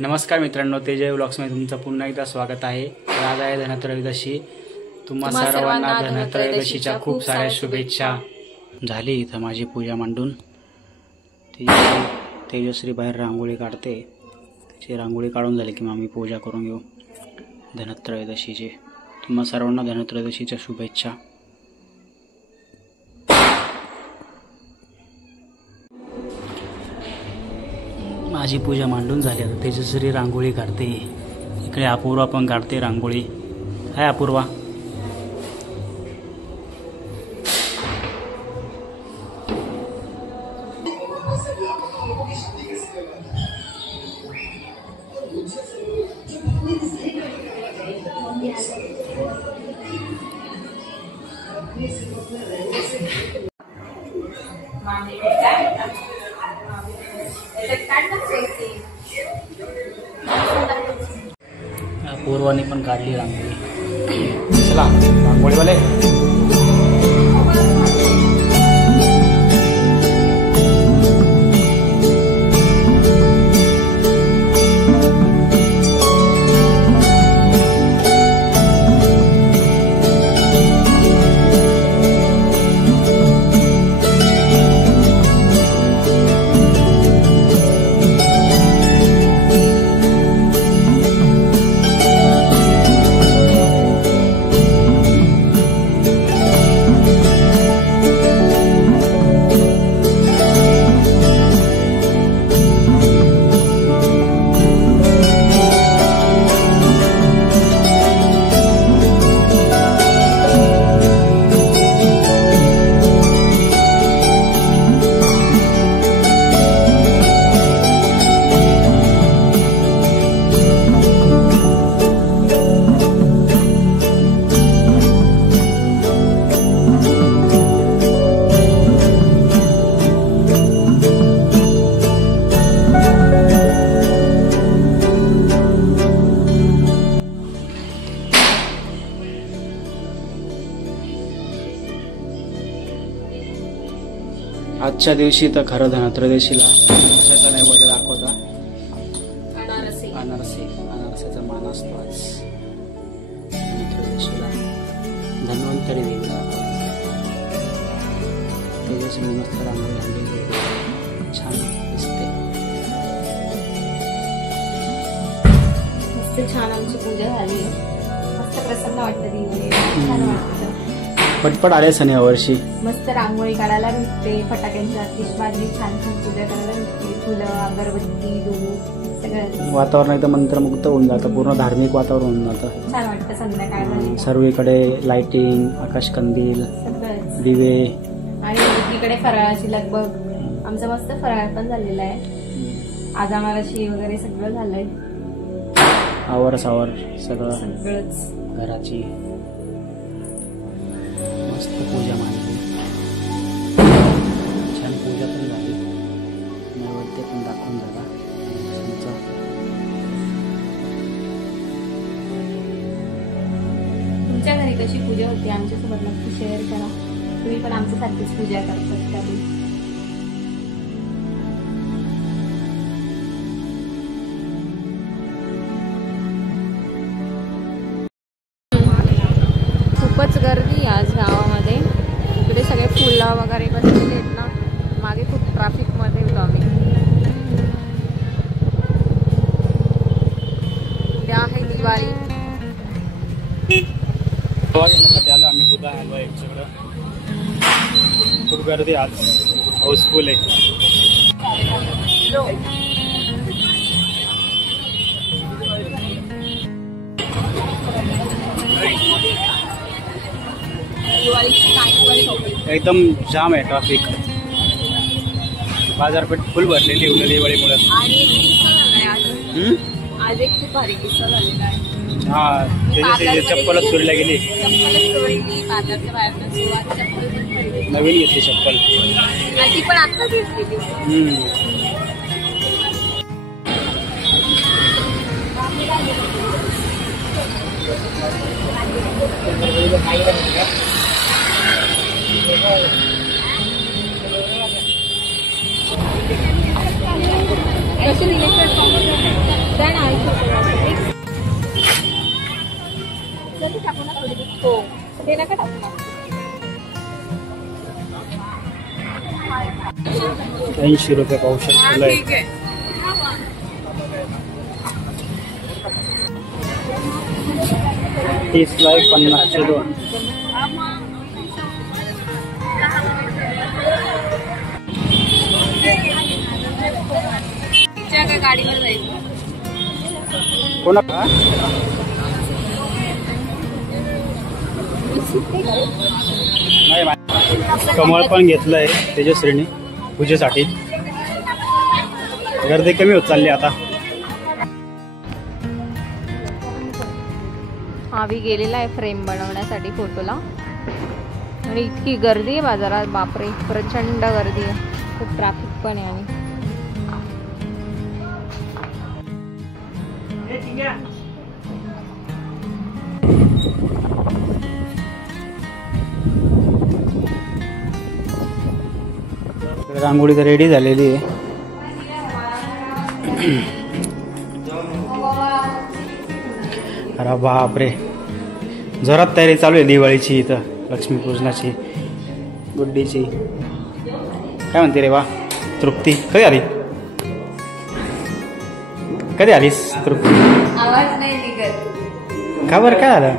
नमस्कार मित्रांनो, तेजय व्लॉग्समध्ये तुमचं पुन्हा एकदा स्वागत आहे। आज आहे धनत्रयोदशी। तुम्हा सर्वांना धनत्रयोदशीच्या खूप साऱ्या शुभेच्छा। झाली इथं माझी पूजा मांडून। तेजश्री बाहेर रांगोळी काढते। त्याची रांगोळी काढून झाली की मग आम्ही पूजा करून घेऊ धनत्रयोदशीची। तुम्हा सर्वांना धनत्रयोदशीच्या शुभेच्छा। माझी पूजा मांडून झाली। आता तेजश्री रांगोळी काढते। इकडे अपूर्वा पण काढते रांगोळी। हाय अपूर्वा। पूर्वाने पण काढली रांगोळी। चला रांगोळीवाले। आजच्या दिवशी तर खरं धनत्रयोदशीला कशाचा नैवेद्य दाखवता? अनारसाचा मान असतो आज धनत्रयोदशीला। धन्वंतरी देवीला तेजस्वी मस्त रांगोळी आणलेली छान दिसते। मस्त छान आमची पूजा झाली। मस्त प्रसन्न वाटतं दिवशी। छान वाटतं। पटपट आले सण यावर्षी। मस्त रांगोळी काढायला भेटते, फटाक्यांची आतिषबाजी, छान छान पूजा करायला भेटते। फुलं, अगरबत्ती, दूध सगळं। वातावरण एकदम मंत्रमुग्ध होऊन जातं। पूर्ण धार्मिक वातावरण होऊन जातं। छान वाटतं संध्याकाळ झाली। सर्वीकडे लाइटिंग, आकाशकंदील, सगळं दिवे आणि एकीकडे फराळाची लगबग। आमचं मस्त फराळ पण झालेला आहे। आज अनारशी वगैरे सगळं झालंय। आवर सावर सगळंच घराची मस्त पूजा मांडली। छान पूजा पण झाली। नैवेद्य पण दाखवून झाला। तुमच्या घरी कशी पूजा होती आमच्यासोबत नक्की शेअर करा। तुम्ही पण आमच्यासारखीच पूजा करतात का? खूपच गर्दी आज गावामध्ये। इकडे सगळे फुलं वगैरे बसलेले आहेत ना। मागे खूप ट्रॅफिक मध्ये होतो आम्ही। ते आहे दिवाळी। आलो आम्ही बुधा आलो यांच्याकडं। खूप गर्दी आज, हाऊसफुल आहे। एकदम जाम आहे ट्रॅफिक। बाजारपेठ फुल भरलेली आहे दिवाळीमुळे। आज एक खूप भारी किस्सा झालेला आहे। हा, त्याच्याशी चप्पलच चोरीला गेली। नवीन घेतली चप्पल। ती पण आता घेतली। कशी दिली हो ते नका टाकू. 80 रुपये पावशेर फुलं आहे. तीसला 50चे 2. गाडीवर जायचं कोणा कमळ पण घेतलंय तेजश्रीने पूजेसाठी. गर्दी कमी होत चालली आता. आवी गेलेला आहे फ्रेम बनवण्यासाठी फोटोला. आणि इतकी गर्दी आहे बाजारात, बापरे प्रचंड गर्दी आहे. खूप ट्रॅफिक पण आहे. आणि रांगोळी तर रेडी झालेली आहे. अरे बापरे जोरात तयारी चालू आहे दिवाळीची इथं, लक्ष्मीपूजनाची, गुड्डीची. काय म्हणते रे वा तृप्ती? कधी आली? कधी आलीस तृप्ती? आवाज नाही निघत का बरं काय झालं?